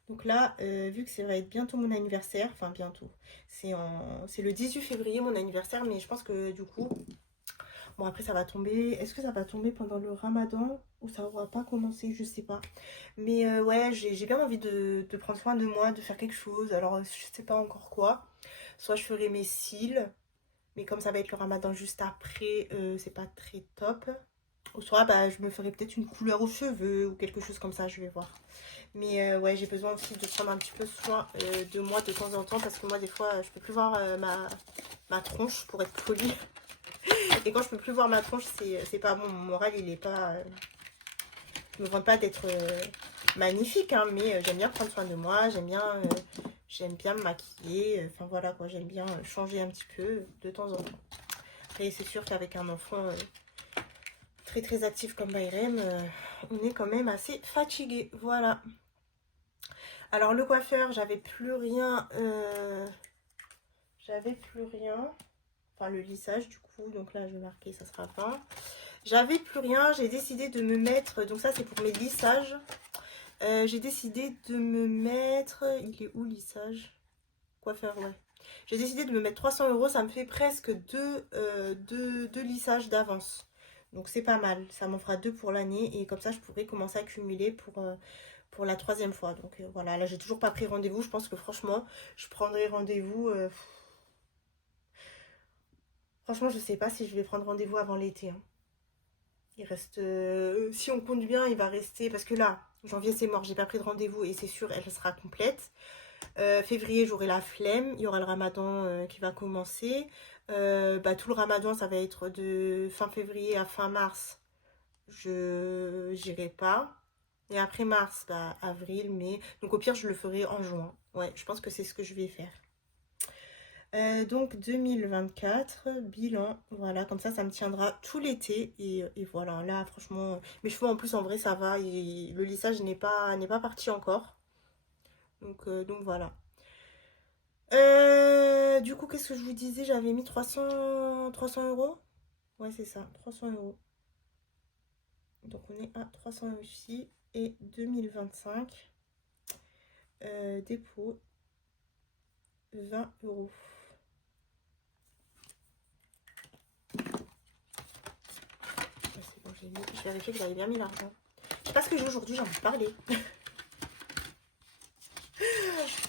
Donc là, vu que ça va être bientôt mon anniversaire, enfin bientôt, c'est le 18 février mon anniversaire, mais je pense que du coup, bon après ça va tomber, est-ce que ça va tomber pendant le ramadan ou ça aura pas commencé, je sais pas. Mais ouais, j'ai bien envie de prendre soin de moi, de faire quelque chose, alors je sais pas encore quoi. Soit je ferai mes cils, mais comme ça va être le ramadan juste après, c'est pas très top. Ou soit bah, je me ferai peut-être une couleur aux cheveux ou quelque chose comme ça, je vais voir. Mais ouais, j'ai besoin aussi de prendre un petit peu soin de moi de temps en temps, parce que moi des fois je peux plus voir ma tronche, pour être polie. Et quand je peux plus voir ma tronche, c'est pas bon, mon moral il est pas... je me vante pas d'être magnifique, hein, mais j'aime bien prendre soin de moi, j'aime bien me maquiller, enfin voilà quoi, j'aime bien changer un petit peu de temps en temps. Après c'est sûr qu'avec un enfant très actif comme Bayrem, on est quand même assez fatigué, voilà. Alors le coiffeur, j'avais plus rien, enfin le lissage du coup, donc là je vais marquer, ça sera 20. J'avais plus rien, j'ai décidé de me mettre, donc ça c'est pour mes lissages. J'ai décidé de me mettre, il est où lissage? Coiffeur, ouais. J'ai décidé de me mettre 300 €, ça me fait presque deux lissages d'avance. Donc c'est pas mal, ça m'en fera 2 pour l'année et comme ça je pourrais commencer à cumuler pour la 3e fois. Donc voilà, là j'ai toujours pas pris rendez-vous, je pense que franchement je prendrai rendez-vous. Franchement je sais pas si je vais prendre rendez-vous avant l'été, hein. Il reste, si on compte bien, il va rester, parce que là, janvier c'est mort, j'ai pas pris de rendez-vous et c'est sûr, elle sera complète. Février, j'aurai la flemme, il y aura le ramadan qui va commencer. Tout le ramadan, ça va être de fin février à fin mars. Je n'irai pas. Et après mars, avril, mai. Donc au pire, je le ferai en juin. Ouais, je pense que c'est ce que je vais faire. Donc 2024, bilan, voilà, comme ça me tiendra tout l'été et voilà, là franchement, mes cheveux en plus en vrai ça va, le lissage n'est pas parti encore, donc voilà. Du coup, qu'est-ce que je vous disais, j'avais mis 300 €, ouais c'est ça, 300 €, donc on est à 300 € ici, et 2025, dépôt, 20 €. C'est bon, j'ai mis. Je vérifie que j'avais bien mis l'argent. Je sais pas ce que j'ai aujourd'hui, j'ai envie de parler.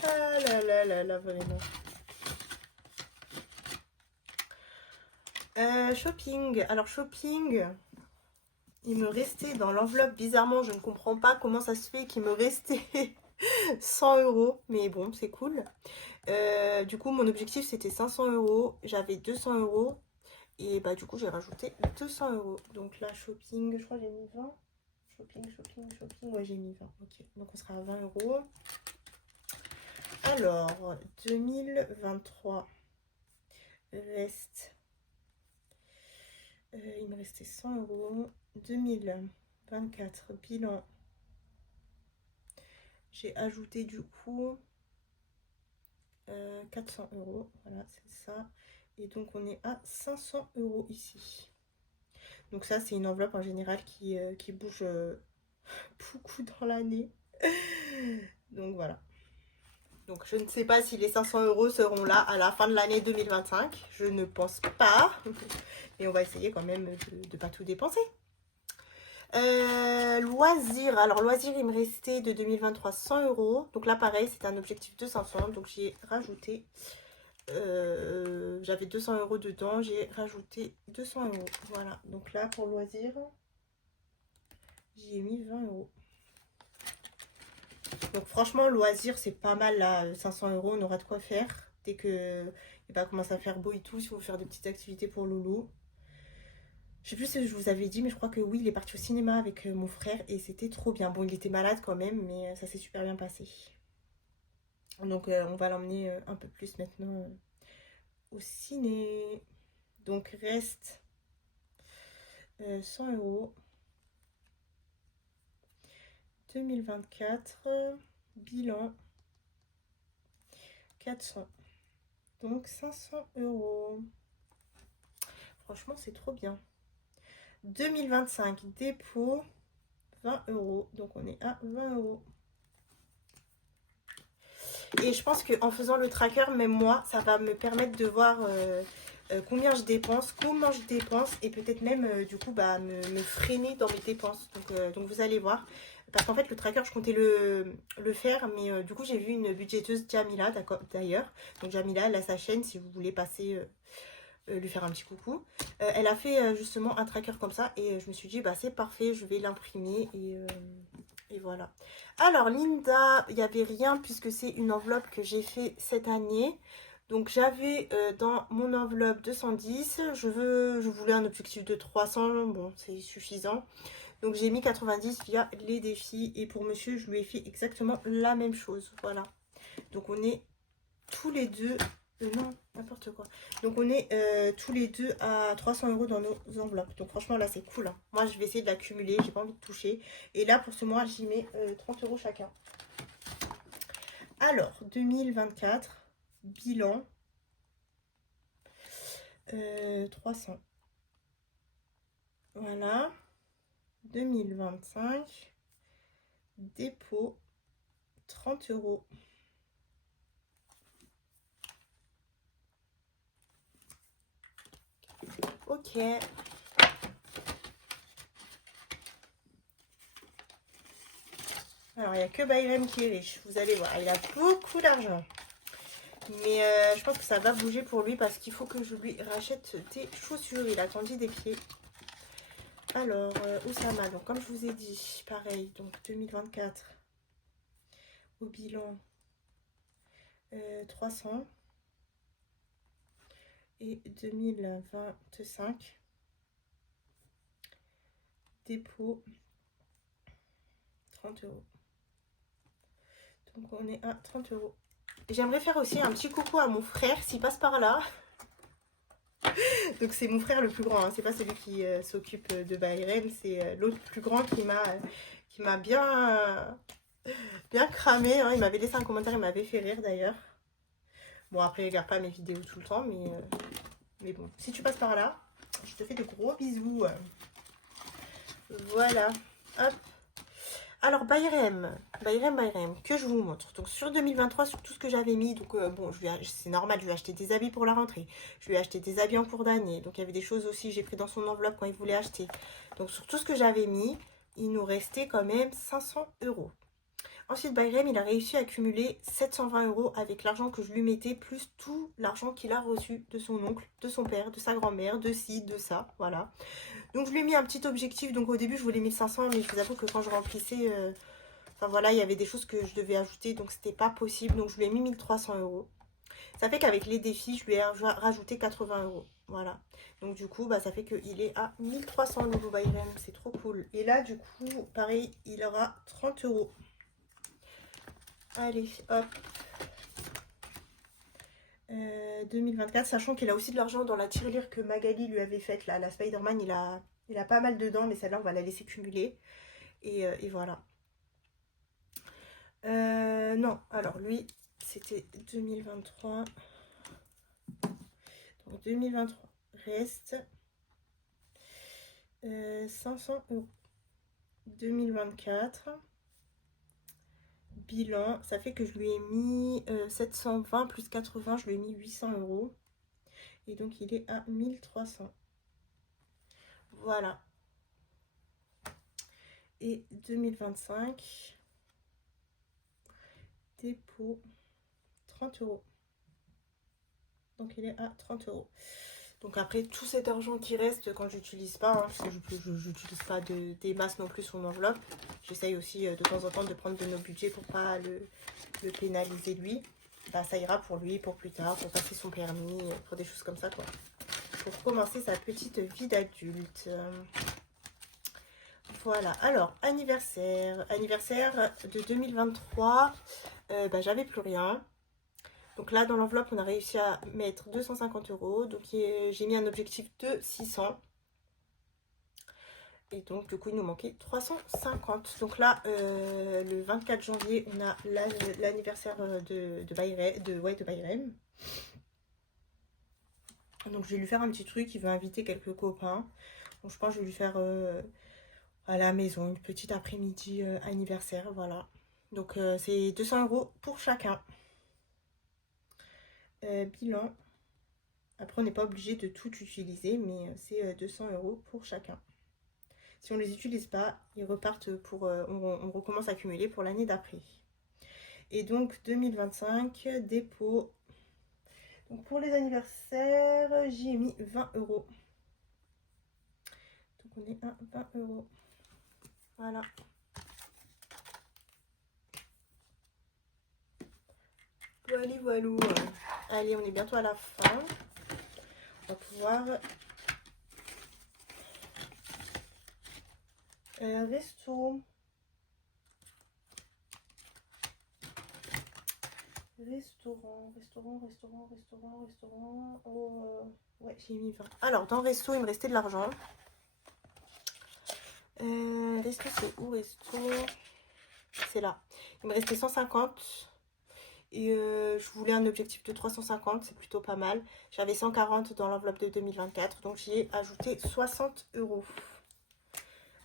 Ah là, vraiment. Shopping. Alors, shopping, il me restait dans l'enveloppe, bizarrement, je ne comprends pas comment ça se fait qu'il me restait 100 €. Mais bon, c'est cool. Du coup, mon objectif, c'était 500 €. J'avais 200 €. Et bah, du coup, j'ai rajouté 200 €. Donc là, shopping, je crois que j'ai mis 20. Shopping. Ouais, j'ai mis 20. Ok, donc on sera à 20 €. Alors, 2023 reste... il me restait 100 €. 2024, bilan. J'ai ajouté du coup 400 €. Voilà, c'est ça. Et donc, on est à 500 € ici. Donc ça, c'est une enveloppe en général qui bouge beaucoup dans l'année. Donc voilà. Donc je ne sais pas si les 500 € seront là à la fin de l'année 2025. Je ne pense pas. Mais on va essayer quand même de ne pas tout dépenser. Loisirs. Alors loisirs, il me restait de 2023 100 €. Donc là pareil, c'est un objectif de 500. Donc j'ai rajouté. J'avais 200 € dedans. J'ai rajouté 200 €. Voilà. Donc là pour loisirs, j'y ai mis 20 €. Donc franchement, loisir, c'est pas mal là. 500 €, on aura de quoi faire. Dès que il va commencer à faire beau et tout, si vous faire des petites activités pour Loulou. Je sais plus si je vous avais dit, mais je crois que oui, il est parti au cinéma avec mon frère et c'était trop bien. Bon, il était malade quand même, mais ça s'est super bien passé. Donc on va l'emmener un peu plus maintenant au ciné. Donc reste 100 €. 2024, bilan 400. Donc 500 €. Franchement, c'est trop bien. 2025, dépôt 20 €. Donc on est à 20 €. Et je pense qu'en faisant le tracker, même moi, ça va me permettre de voir combien je dépense, comment je dépense et peut-être même du coup bah, me freiner dans mes dépenses. Donc vous allez voir. Parce qu'en fait le tracker je comptais le faire, mais du coup j'ai vu une budgéteuse, Jamila d'ailleurs. Donc Jamila, elle a sa chaîne si vous voulez passer lui faire un petit coucou. Elle a fait justement un tracker comme ça et je me suis dit bah c'est parfait, je vais l'imprimer et voilà. Alors Linda, il n'y avait rien puisque c'est une enveloppe que j'ai fait cette année. Donc j'avais dans mon enveloppe 210, je voulais un objectif de 300, bon c'est suffisant. Donc j'ai mis 90 via les défis et pour monsieur je lui ai fait exactement la même chose, voilà. Donc on est tous les deux, non n'importe quoi. Donc on est tous les deux à 300 € dans nos enveloppes. Donc franchement là c'est cool, hein. Moi je vais essayer de l'accumuler, j'ai pas envie de toucher. Et là pour ce mois j'y mets 30 € chacun. Alors 2024, bilan 300. Voilà. 2025, dépôt 30 €. Ok. Alors, il n'y a que Bayram qui est riche. Vous allez voir, il a beaucoup d'argent. Mais je pense que ça va bouger pour lui parce qu'il faut que je lui rachète des chaussures. Il a tendu des pieds. Alors, Oussama, donc comme je vous ai dit, pareil, donc 2024, au bilan 300 et 2025, dépôt 30 €. Donc on est à 30 €. J'aimerais faire aussi un petit coucou à mon frère s'il passe par là. Donc c'est mon frère le plus grand, hein. C'est pas celui qui s'occupe de Bayram, c'est l'autre plus grand qui m'a bien cramé, hein. Il m'avait laissé un commentaire, il m'avait fait rire d'ailleurs. Bon après il regarde pas mes vidéos tout le temps, mais bon, si tu passes par là, je te fais de gros bisous. Voilà, hop. Alors Bayram, que je vous montre. Donc sur 2023, sur tout ce que j'avais mis, donc bon, c'est normal, je lui ai acheté des habits pour la rentrée. Je lui ai acheté des habits en cours d'année. Donc il y avait des choses aussi, j'ai pris dans son enveloppe quand il voulait acheter. Donc sur tout ce que j'avais mis, il nous restait quand même 500 €. Ensuite, Bayram, il a réussi à accumuler 720 € avec l'argent que je lui mettais, plus tout l'argent qu'il a reçu de son oncle, de son père, de sa grand-mère, de ci, de ça, voilà. Donc je lui ai mis un petit objectif, donc au début je voulais 1500, mais je vous avoue que quand je remplissais, enfin voilà, il y avait des choses que je devais ajouter, donc c'était pas possible, donc je lui ai mis 1300 €. Ça fait qu'avec les défis, je lui ai rajouté 80 €, voilà. Donc du coup, bah, ça fait qu'il est à 1300 € Bayram, c'est trop cool. Et là, du coup, pareil, il aura 30 €. Allez, hop. 2024, sachant qu'il a aussi de l'argent dans la tirelire que Magali lui avait faite, là, la Spider-Man, il a pas mal dedans, mais celle-là, on va la laisser cumuler. Et voilà. Non, alors lui, c'était 2023. Donc 2023 reste 500 €. 2024 bilan, ça fait que je lui ai mis 720 plus 80, je lui ai mis 800 €. Et donc il est à 1300. Voilà. Et 2025, dépôt 30 €. Donc il est à 30 €. Donc après, tout cet argent qui reste quand j'utilise pas, hein, parce que je n'utilise pas des masses non plus sur mon enveloppe. J'essaye aussi de temps en temps de prendre de nos budgets pour pas le pénaliser lui. Bah, ça ira pour lui, pour plus tard, pour passer son permis, pour des choses comme ça, quoi. Pour commencer sa petite vie d'adulte. Voilà, alors anniversaire de 2023, bah, j'avais plus rien. Donc là, dans l'enveloppe, on a réussi à mettre 250 €. Donc j'ai mis un objectif de 600. Et donc, du coup, il nous manquait 350. Donc là, le 24 janvier, on a l'anniversaire de Bayrem. Donc, je vais lui faire un petit truc. Il veut inviter quelques copains. Donc, je pense que je vais lui faire à la maison une petite après-midi anniversaire. Voilà. Donc, c'est 200 € pour chacun. Bilan. Après, on n'est pas obligé de tout utiliser, mais c'est 200 € pour chacun. Si on ne les utilise pas, ils repartent pour... on recommence à cumuler pour l'année d'après. Et donc, 2025, dépôt. Donc, pour les anniversaires, j'y ai mis 20 €. Donc, on est à 20 €. Voilà. Voilà, voilà. Allez, on est bientôt à la fin. On va pouvoir... resto. Restaurant. Oh, ouais, j'ai mis 20. Alors, dans resto, il me restait de l'argent. Resto, c'est où resto? C'est là. Il me restait 150. Et je voulais un objectif de 350, c'est plutôt pas mal. J'avais 140 dans l'enveloppe de 2024, donc j'y ai ajouté 60 €.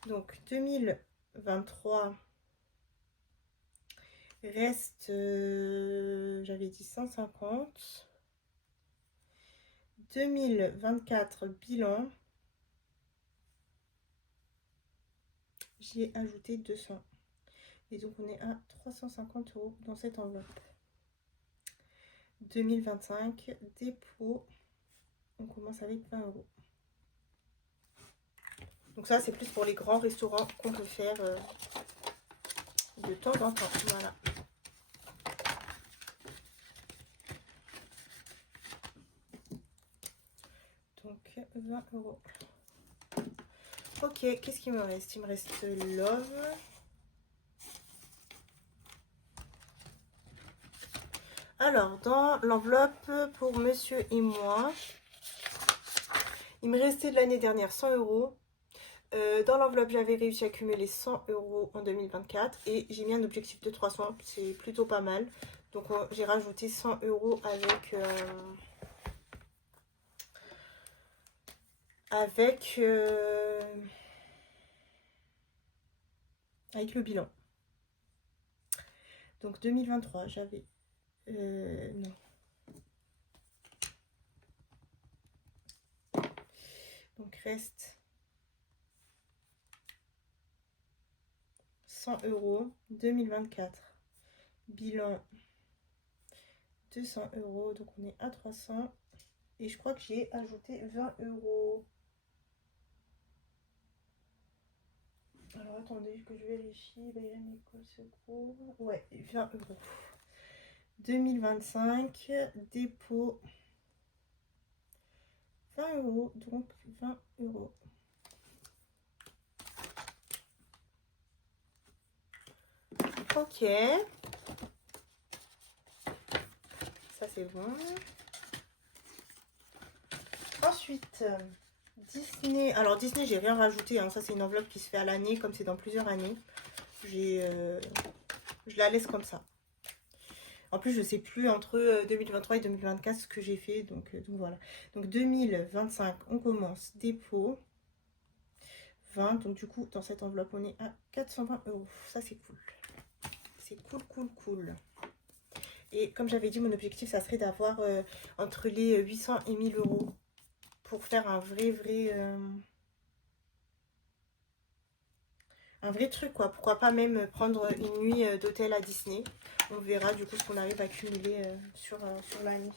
Donc 2023 reste, j'avais dit 150. 2024 bilan, j'y ai ajouté 200. Et donc on est à 350 € dans cette enveloppe. 2025 dépôt, on commence avec 20 €. Donc ça, c'est plus pour les grands restaurants qu'on peut faire de temps en temps. Voilà. Donc 20 €. Ok, qu'est-ce qu'il me reste? Il me reste Love. Alors, dans l'enveloppe pour monsieur et moi, il me restait de l'année dernière 100 €. Dans l'enveloppe, j'avais réussi à cumuler 100 € en 2024 et j'ai mis un objectif de 300, c'est plutôt pas mal. Donc j'ai rajouté 100 € avec le bilan. Donc 2023, j'avais... non. Donc reste 100 €. 2024, bilan 200 €. Donc on est à 300. Et je crois que j'ai ajouté 20 €. Alors attendez que je vérifie. Bayern École Secours. Ouais, 20 €. 2025, dépôt 20 €. Donc 20 €. Ok. Ça c'est bon. Ensuite, Disney. Alors Disney, j'ai rien rajouté. Hein. Ça c'est une enveloppe qui se fait à l'année, comme c'est dans plusieurs années. Je la laisse comme ça. En plus, je sais plus entre 2023 et 2024 ce que j'ai fait. Donc voilà. Donc 2025, on commence dépôt. 20. Donc du coup, dans cette enveloppe, on est à 420 €. Ça, c'est cool. C'est cool, cool, cool. Et comme j'avais dit, mon objectif, ça serait d'avoir entre les 800 et 1000 € pour faire un vrai truc, quoi. Pourquoi pas même prendre une nuit d'hôtel à Disney. On verra du coup ce qu'on arrive à cumuler sur l'année.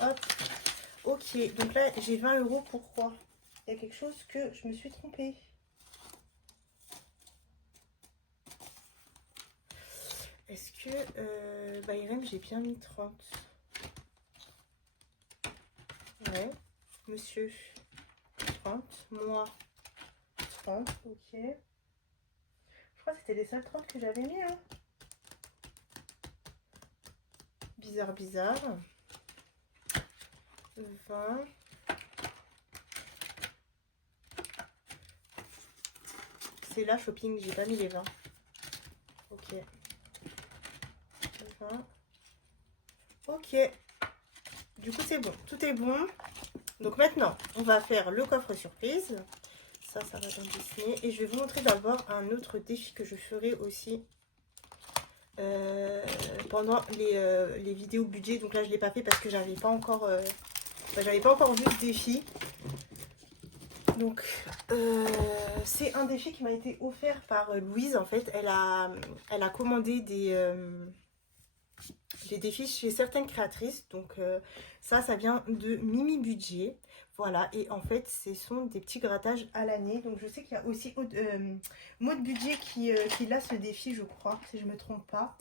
Hop. Ok, donc là, j'ai 20 €. Pourquoi? Il y a quelque chose que je me suis trompée. Est-ce que Irem, j'ai bien mis 30? Ouais. Monsieur, 30. Moi, 30. Ok. Je crois que c'était les seuls 30 que j'avais mis. Hein. Bizarre, bizarre. 20. C'est là, shopping, j'ai pas mis les 20. Ok. 20. Ok. Du coup, c'est bon. Tout est bon. Donc maintenant, on va faire le coffre surprise. Ça va dans Disney. Et je vais vous montrer d'abord un autre défi que je ferai aussi pendant les vidéos budget. Donc là, je ne l'ai pas fait parce que j'avais pas encore vu ce défi. Donc, c'est un défi qui m'a été offert par Louise. En fait, elle a commandé des défis chez certaines créatrices. Donc, ça vient de Mimi Budget. Voilà, et en fait, ce sont des petits grattages à l'année. Donc, je sais qu'il y a aussi Maud Budget qui a ce défi, je crois, si je ne me trompe pas.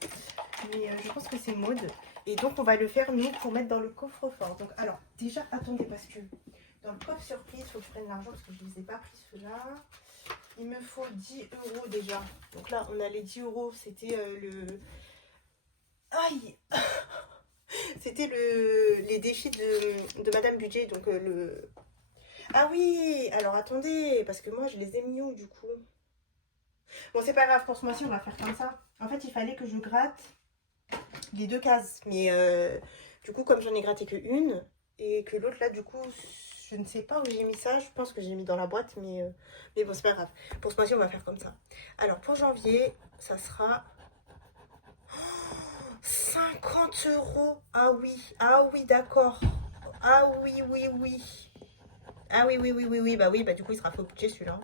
Mais je pense que c'est Maud. Et donc, on va le faire, nous, pour mettre dans le coffre-fort. Donc, alors, déjà, attendez, parce que dans le coffre surprise, il faut que je prenne l'argent, parce que je ne les ai pas pris, ceux-là. Il me faut 10 € déjà. Donc là, on a les 10 €. C'était le... Aïe. C'était les défis de Madame Budget. Donc le... Ah oui. Alors attendez. Parce que moi je les ai mis où du coup? Bon c'est pas grave. Pour ce mois-ci on va faire comme ça. En fait il fallait que je gratte les 2 cases. Mais du coup comme j'en ai gratté que une. Et que l'autre là du coup je ne sais pas où j'ai mis ça. Je pense que j'ai mis dans la boîte. Mais bon c'est pas grave. Pour ce mois-ci on va faire comme ça. Alors pour janvier ça sera... 50 €. Ah oui, d'accord. Ah oui. Ah oui. Bah du coup, il sera faux budget celui-là.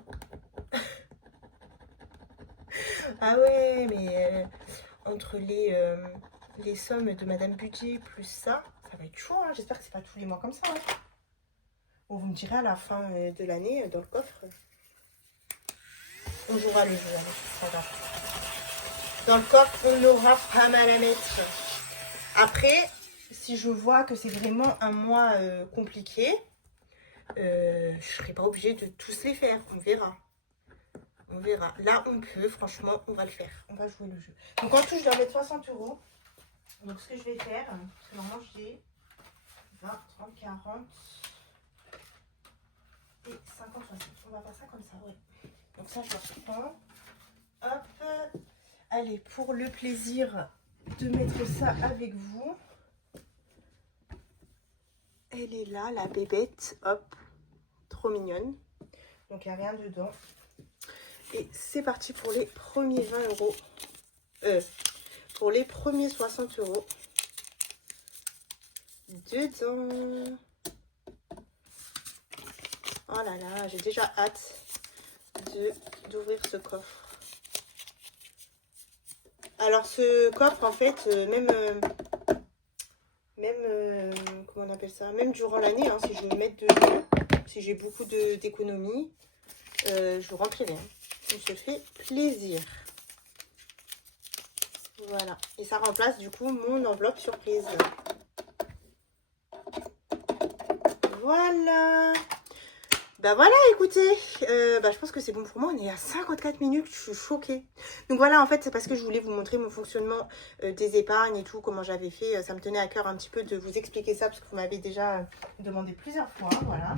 Ah ouais, mais entre les sommes de Madame Budget plus ça va être chaud. Hein. J'espère que c'est pas tous les mois comme ça. Hein. Bon, vous me direz à la fin de l'année, dans le coffre, on jouera le jeu. Hein. Dans le coffre, on aura pas mal à mettre. Après, si je vois que c'est vraiment un mois compliqué, je ne serai pas obligée de tous les faire. On verra. On verra. Là, on peut. Franchement, on va le faire. On va jouer le jeu. Donc, en tout, je dois mettre 60 €. Donc, ce que je vais faire, parce que normalement, j'ai 20, 30, 40 et 50, 60. On va faire ça comme ça, ouais. Donc, ça, je reprends. Hop. Allez, pour le plaisir de mettre ça avec vous. Elle est là, la bébête. Hop. Trop mignonne. Donc, il n'y a rien dedans. Et c'est parti pour les premiers 20 €. Pour les premiers 60 €. Dedans. Oh là là, j'ai déjà hâte d'ouvrir ce coffre. Alors ce coffre, en fait, même comment on appelle ça, même durant l'année, hein, si je veux mettre dedans, si j'ai beaucoup d'économies, je remplirai. Hein. On se fait plaisir. Voilà. Et ça remplace du coup mon enveloppe surprise. Voilà. Bah voilà, écoutez, je pense que c'est bon pour moi. On est à 54 minutes, je suis choquée. Donc voilà, en fait, c'est parce que je voulais vous montrer mon fonctionnement des épargnes et tout, comment j'avais fait. Ça me tenait à cœur un petit peu de vous expliquer ça, parce que vous m'avez déjà demandé plusieurs fois, voilà.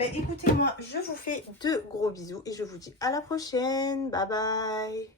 Bah écoutez, moi, je vous fais de gros bisous et je vous dis à la prochaine. Bye bye.